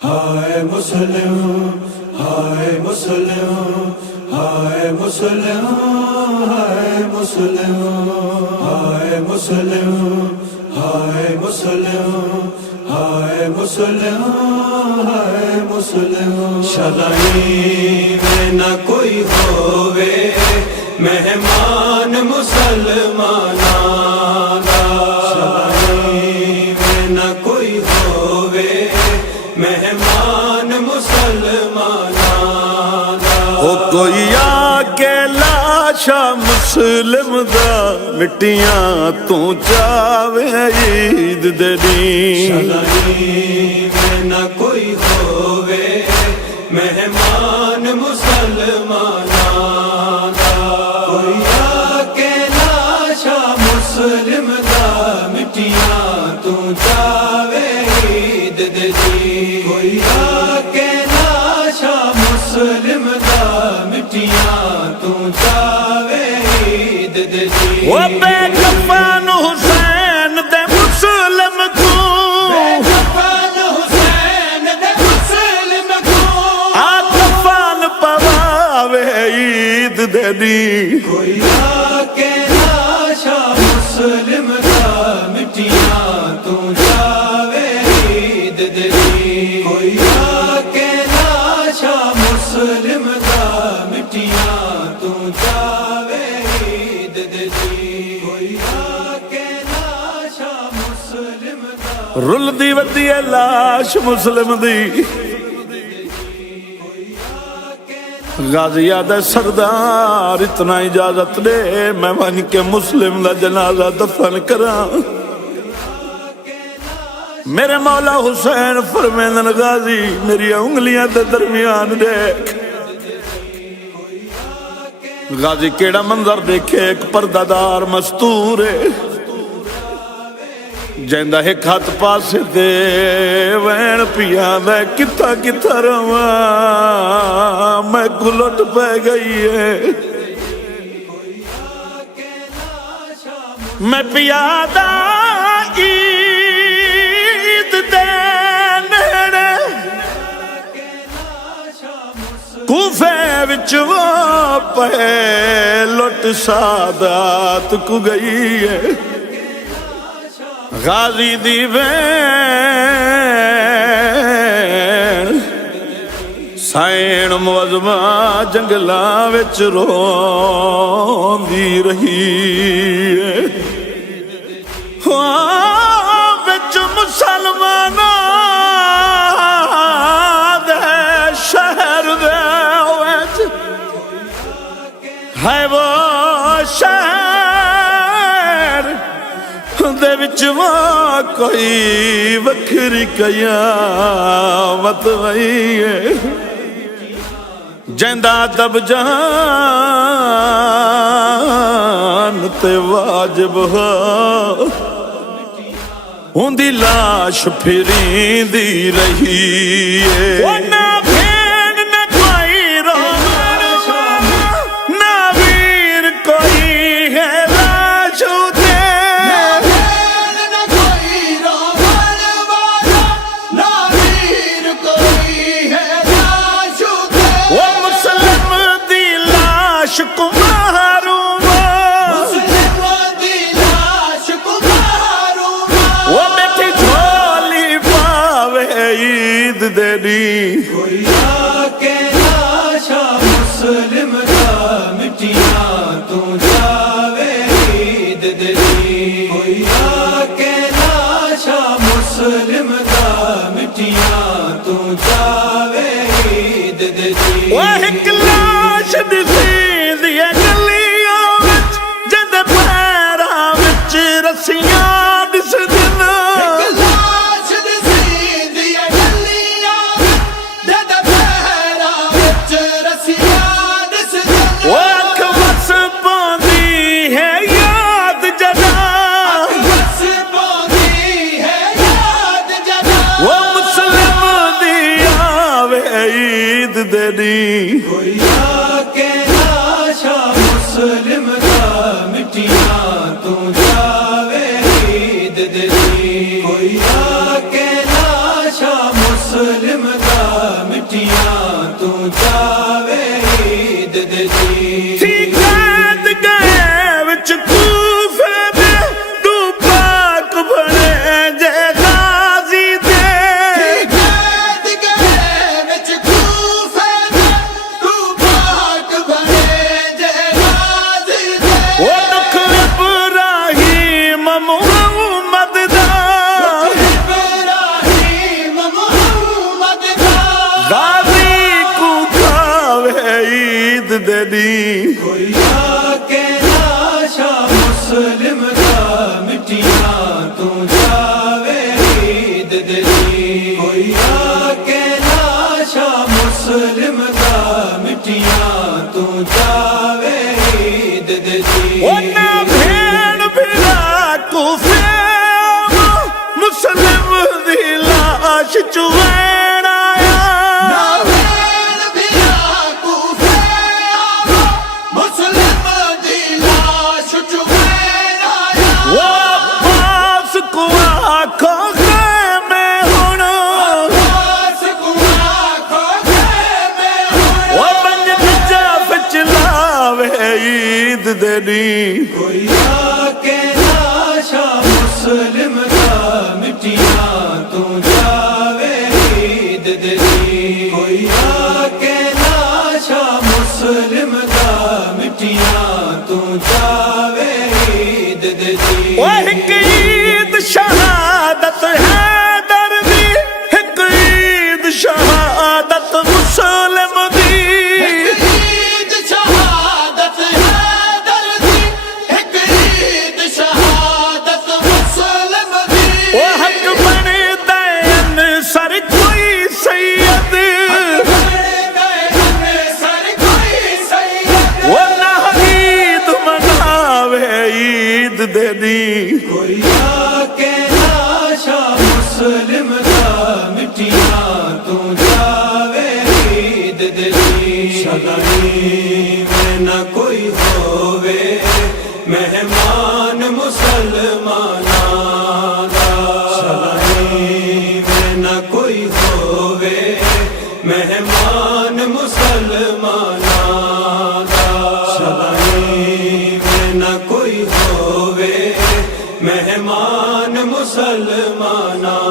ہائے مسلم، ہائے مسلم، ہائے مسلم، ہائے مسلم، ہائے مسلم، ہائے مسلم، ہائے مسلم، ہائے مسلم۔ شرعی میں نہ کوئی ہووے مہمان مسلماناں دا، شرعی میں نہ کوئی ہووے مہمان مسلماناں دا۔ او کوئی آ کے لاشا مسلم دا مٹیاں تو چاوے عید دے دین۔ شرعی میں نہ کوئی ہووے مہمان مسلماناں دا، کوئی آ کے لاشا مسلم دا مٹیاں تو چاوے عید دے دین۔ کوئی آ کے لاشا مسلم دا مٹیاں تو چاوے عید دے دین۔ او بے کفن حسین دے مسلم کو، کفن حسین دے مسلم کو، آ کفن پواوے عید دے دین۔ کوئی آ کے لاشا مسلم دا مٹیاں تو چاوے عید دے دین۔ کوئی آ کے لاشا مسلم دا مٹیاں تو چاوے عید دے دین۔ کوئی آ کے لاشا مسلم دا رل دی ودی ہے لاش مسلم دی، غازی آدھے سردار اتنا اجازت دے میں ون کے مسلم دا جنازہ دفن کراں۔ میرے مولا حسین فرمیندن غازی میری انگلیاں دے درمیان دیکھ۔ غازی کیڑا منظر دیکھے، ایک پردہ دار مستور ہے، جیندہ ایک ہاتھ پاسے دے وین پیا دے کتا کتا رواں میں گلٹ پہ گئی ہے۔ میں پیا دا عید دے نیڑے کوفے وچ وہ پہ لٹ سادات کو گئی ہے۔ غازی دی وین سائن معظمہ جنگلاں وچ روندی رہی ہے۔ وچ مسلماناں دے شہر دے وچ ہے وہ شہر دے وچ وہ کوئی وکھری قیامت وئی ہے۔ جیندہ دب جان تے واجب ہو ہوندی لاش پھریندی رہی ہے۔ نہ بھین نہ کوئی رومن نہ ویر کوئی ہے لاش دے۔ وہ مسلم دی لاش کو محروم، وہ بیٹھی جھولی پاوے عید دے دی۔ کوئی آ کے لاشا مسلم دا مٹیاں تو چاوے عید دے دین۔ کوئی آ کے لاشا مسلم دا مٹیاں تو چاوے عید دے دین۔ وہ ایک لاش دسی دیے گلیاں وچ جد پیراں وچ رسیاں دس دن۔ وہ اکھ وس پاندی ہے یاد جدا، وہ مسلم دی آوے عید دے دی۔ کوئی آ کے لاشا مسلم دا مٹیاں تو چاوے عید دے دین۔ کوئی آ کے لاشا مسلم دی اونا بھیڑ بھیڑا کوفے مسلم دی لاش چوین آیا بھیڑ بھیڑا کوفے مسلم دی لاش چوین آیا وہ عباس کو آنکھوں میں ہون عباس کو آنکھوں میں ہون وہ بنج نجف چلاوے عید دے دی کوئی آکے ناشا مسلم دا مٹیاں تو جاوے عید دے دی کوئی آکے ناشا مسلم دا مٹیاں تو جاوے عید دے دی وہ ایک عید شہادت ہے دردی ایک عید شہادت مسلم دی عید شہادت ہے دردی ایک عید شہادت مسلم دی وہ حق بنے دین سر کوئی سید وہ نہ عید مناوے عید دے دی کوئی آکے ناشا مسلم دا مٹیاں تو جاوے عید دے دی شگنی میں نہ کوئی ہووے مہمان مسلماناں دا شگنی میں نہ کوئی ہووے مہمان مسلماناں دا شگنی میں نہ کوئی ہووے مہمان مسلماناں